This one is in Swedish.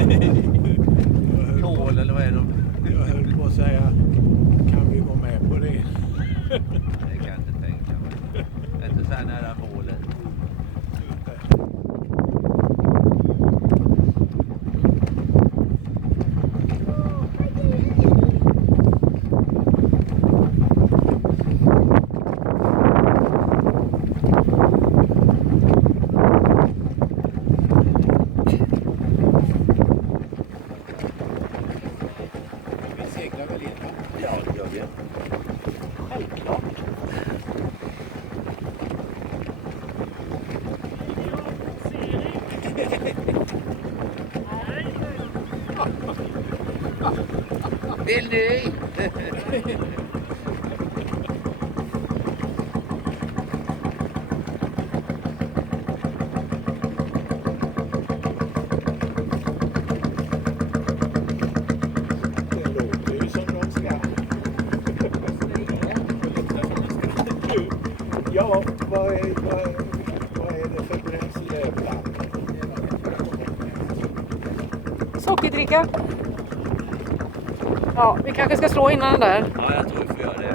Kol eller vad är de? Jag höll på att säga, kan vi gå med på det? Det kan jag inte tänka mig. Inte så här nära målet. Vi seglar väl in, va? Ja, det gör vi. Självklart. Vill ni? Det låter ju som de ska. Ja, vad är det för bränsleblandning? Sockerdricka. Ja, vi kanske ska slå innan den där. Ja, jag tror vi får göra det.